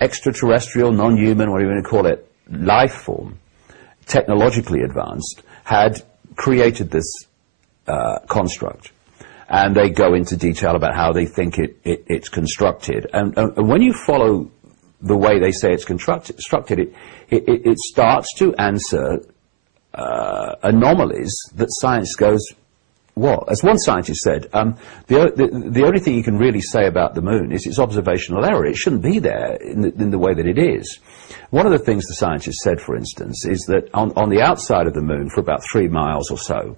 extraterrestrial, non-human, whatever you want to call it, life form, technologically advanced, had created this construct. And they go into detail about how they think it's constructed. And when you follow the way they say it's constructed, it starts to answer anomalies that science goes, what? As one scientist said, the only thing you can really say about the moon is its observational error. It shouldn't be there in the way that it is. One of the things the scientist said, for instance, is that on the outside of the moon, for about 3 miles or so,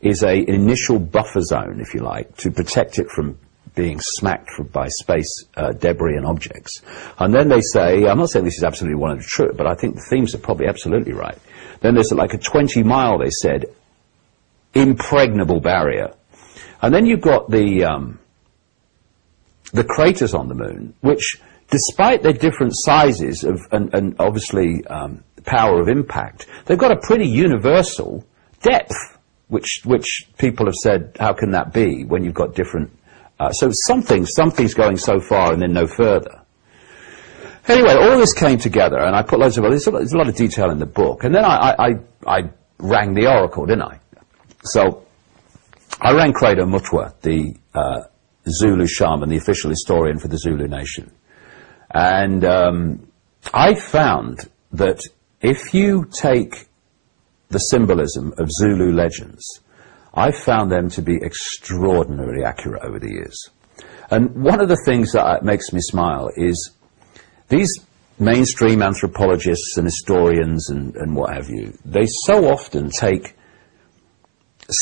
is an initial buffer zone, if you like, to protect it from being smacked by space debris and objects. And then they say, I'm not saying this is absolutely 100% true, but I think the themes are probably absolutely right. Then there's like a 20-mile, they said, impregnable barrier. And then you've got the craters on the moon, which, despite their different sizes and obviously power of impact, they've got a pretty universal depth, which people have said, how can that be when you've got different... so something's going so far and then no further. Anyway, all this came together, and I put loads of... There's a lot of detail in the book. And then I rang the oracle, didn't I? So I rang Credo Mutwa, the Zulu shaman, the official historian for the Zulu nation. And I found that if you take the symbolism of Zulu legends, I found them to be extraordinarily accurate over the years. And one of the things that makes me smile is these mainstream anthropologists and historians and what have you, they so often take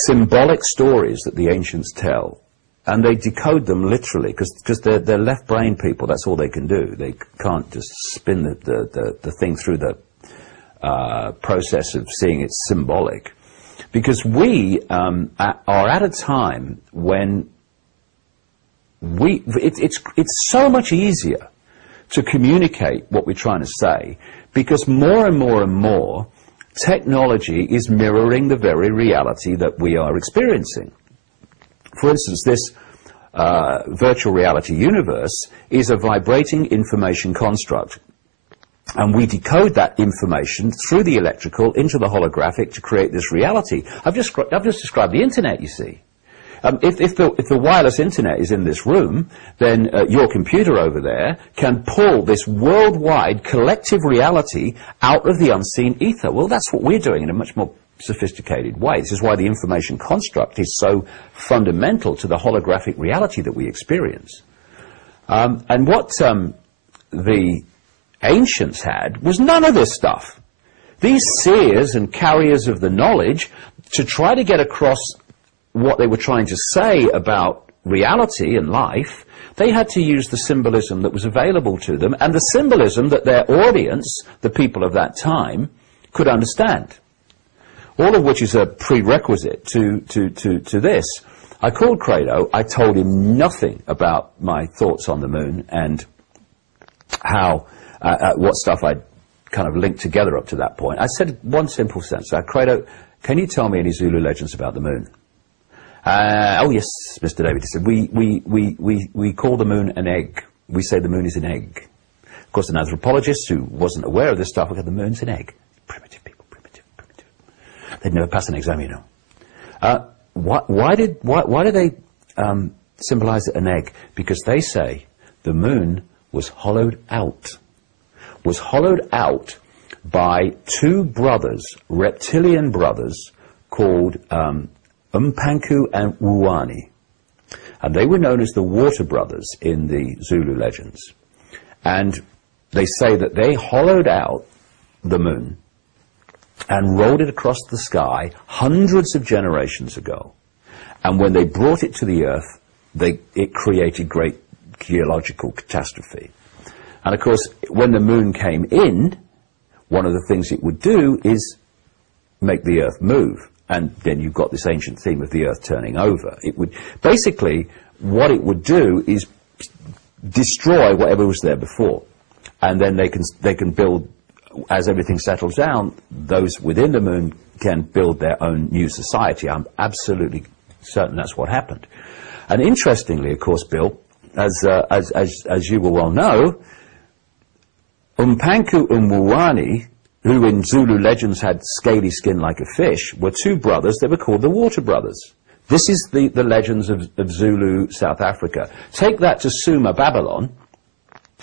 symbolic stories that the ancients tell and they decode them literally, because they're left-brain people. That's all they can do. They can't just spin the thing through the process of seeing it's symbolic. Because we are at a time when it's so much easier to communicate what we're trying to say, because more and more and more technology is mirroring the very reality that we are experiencing. For instance, this virtual reality universe is a vibrating information construct. And we decode that information through the electrical into the holographic to create this reality. I've just described the internet, you see. If the wireless internet is in this room, then your computer over there can pull this worldwide collective reality out of the unseen ether. Well, that's what we're doing in a much more sophisticated way. This is why the information construct is so fundamental to the holographic reality that we experience. And what the ancients had was none of this stuff. These seers and carriers of the knowledge, to try to get across what they were trying to say about reality and life, they had to use the symbolism that was available to them, and the symbolism that their audience, the people of that time, could understand. All of which is a prerequisite to this. I called Credo. I told him nothing about my thoughts on the moon and how what stuff I'd kind of linked together up to that point. I said one simple sentence. Credo, can you tell me any Zulu legends about the moon? Oh yes, Mr. David. He said, we call the moon an egg. We say the moon is an egg. Of course, an anthropologist who wasn't aware of this stuff would go, the moon's an egg. Primitive people, primitive. They'd never pass an exam, you know. Why do they symbolize an egg? Because they say the moon was hollowed out. Was hollowed out by two brothers, reptilian brothers, called Mpanku and Wuani. And they were known as the Water Brothers in the Zulu legends. And they say that they hollowed out the moon and rolled it across the sky hundreds of generations ago. And when they brought it to the earth, it created great geological catastrophe. And of course, when the moon came in, one of the things it would do is make the earth move. And then you've got this ancient theme of the earth turning over. It would, basically, what it would do is destroy whatever was there before. And then they can build, as everything settles down, those within the moon can build their own new society. I'm absolutely certain that's what happened. And interestingly, of course, Bill, as you will well know, Umpanku and Wuwani, who in Zulu legends had scaly skin like a fish, were two brothers that were called the Water Brothers. This is the legends of Zulu South Africa. Take that to Sumer, Babylon,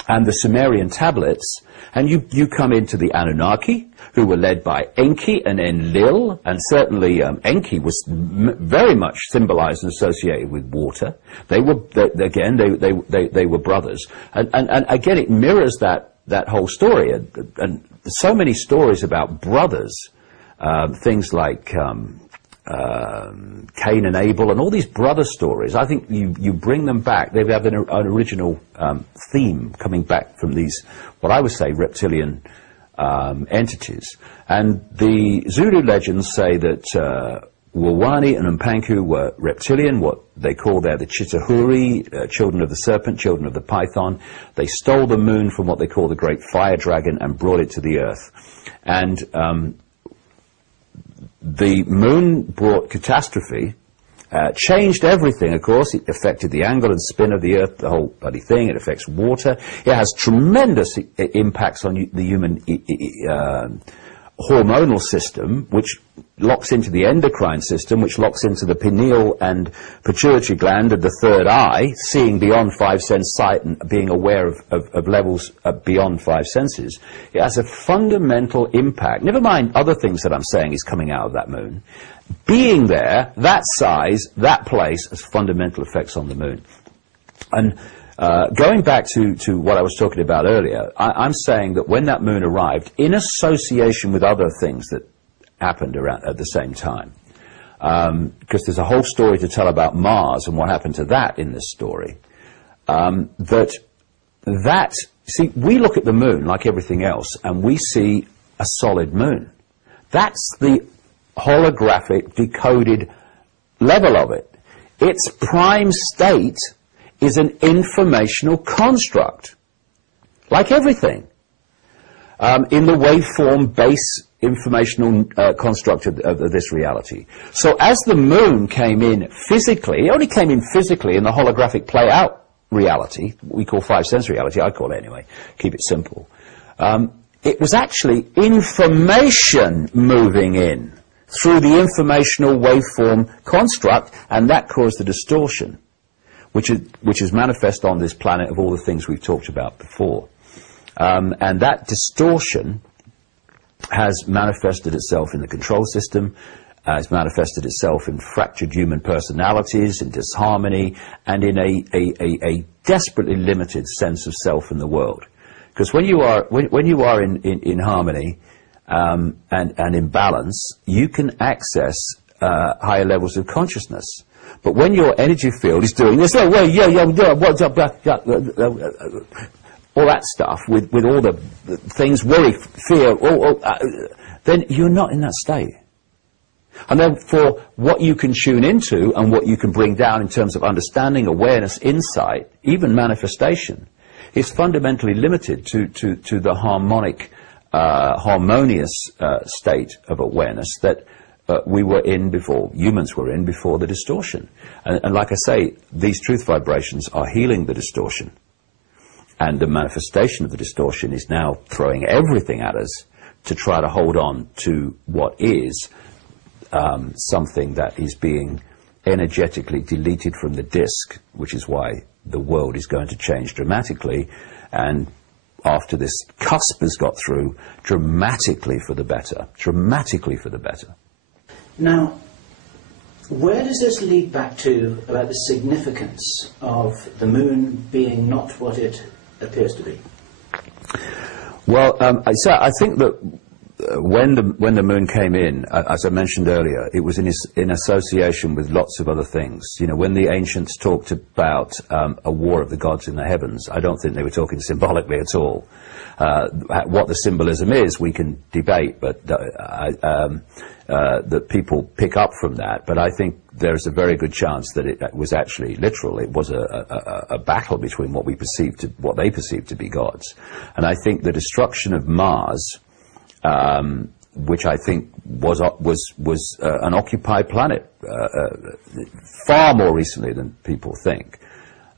and the Sumerian tablets, and you come into the Anunnaki, who were led by Enki and Enlil, and certainly Enki was very much symbolized and associated with water. They were, they were brothers. And again, it mirrors that whole story. And so many stories about brothers, things like Cain and Abel, and all these brother stories. I think you bring them back. They have an original theme coming back from these, what I would say, reptilian entities. And the Zulu legends say that Wuwani and Umpanku were reptilian, what they call there the Chitahuri, children of the serpent, children of the python. They stole the moon from what they call the great fire dragon and brought it to the earth. And the moon brought catastrophe, changed everything, of course. It affected the angle and spin of the earth, the whole bloody thing. It affects water. It has tremendous impacts on the human hormonal system, which locks into the endocrine system, which locks into the pineal and pituitary gland and the third eye, seeing beyond five sense sight and being aware of levels beyond five senses. It has a fundamental impact. Never mind other things that I'm saying is coming out of that moon. Being there, that size, that place, has fundamental effects on the moon. And going back to what I was talking about earlier, I'm saying that when that moon arrived, in association with other things that happened around at the same time, because there's a whole story to tell about Mars and what happened to that in this story, see, we look at the moon like everything else, and we see a solid moon. That's the holographic, decoded level of it. Its prime state is an informational construct, like everything, in the waveform base informational construct of this reality. So as the moon came in physically, it only came in physically in the holographic play-out reality, what we call five-sense reality, I call it anyway, keep it simple. It was actually information moving in through the informational waveform construct, and that caused the distortion, which is manifest on this planet of all the things we've talked about before. And that distortion has manifested itself in the control system, has manifested itself in fractured human personalities, in disharmony, and in a desperately limited sense of self in the world. Because when you are in harmony and in balance, you can access higher levels of consciousness. But when your energy field is doing this, all that stuff, with all the things, worry, fear, then you're not in that state. And therefore, what you can tune into and what you can bring down in terms of understanding, awareness, insight, even manifestation, is fundamentally limited to the harmonious state of awareness that we were in before, humans were in before the distortion. And like I say, these truth vibrations are healing the distortion. And the manifestation of the distortion is now throwing everything at us to try to hold on to what is something that is being energetically deleted from the disk, which is why the world is going to change dramatically, and after this cusp has got through, dramatically for the better. Dramatically for the better. Now, where does this lead back to about the significance of the moon being not what it appears to be? Well, I think that when the moon came in, as I mentioned earlier, it was in association with lots of other things. You know, when the ancients talked about a war of the gods in the heavens, I don't think they were talking symbolically at all. What the symbolism is, we can debate, but that people pick up from that. But I think there's a very good chance that it was actually literal. It was a battle between what they perceived to be gods. And I think the destruction of Mars, which I think was an occupied planet far more recently than people think,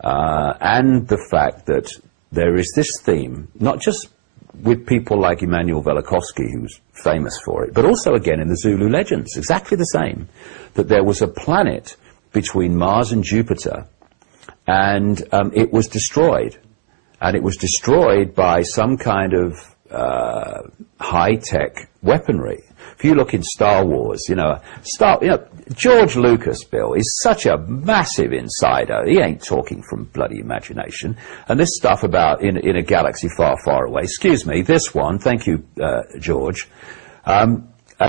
and the fact that there is this theme, not just with people like Immanuel Velikovsky, who's famous for it, but also again in the Zulu legends, exactly the same, that there was a planet between Mars and Jupiter, and it was destroyed. And it was destroyed by some kind of high-tech weaponry. If you look in Star Wars, George Lucas, Bill, is such a massive insider. He ain't talking from bloody imagination. And this stuff about in a galaxy far, far away, excuse me, this one, thank you, George,